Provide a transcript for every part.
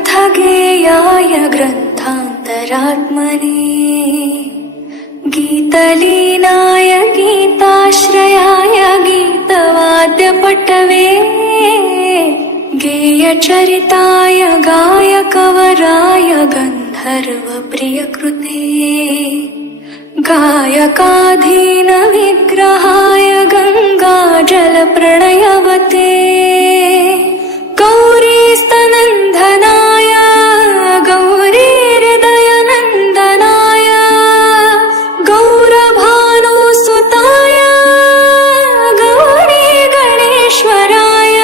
ग्रन्थगेयाय ग्रन्थान्तरात्मने गीतलीनाय गीताश्रयाय गीतवाद्यपटवे गेयचरिताय गायकवराय गन्धर्वप्रियकृते गायकाधीन विग्रहाय गङ्गाजलप्रणयवते गौरीस्तनन्दनाय गौरीहृदयनन्दनाय गौरभानुसुताय गौरी गणेश्वराय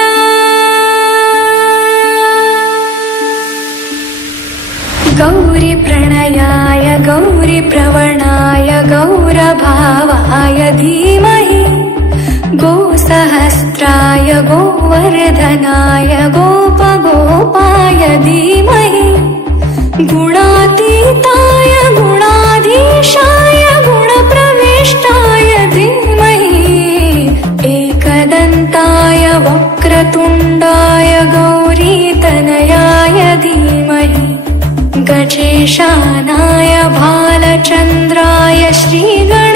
गौरीप्रणयाय गौरीप्रवणाय गौरभावाय धीमहि गोसहस्राय गोवर्धनाय गोपगोपाय धीमहि गुणातीताय गुणाधीशाय गुणप्रविष्टाय धीमहि एकदन्ताय वक्रतुण्डाय गौरीतनयाय धीमहि गजेशानाय भालचन्द्राय श्रीगण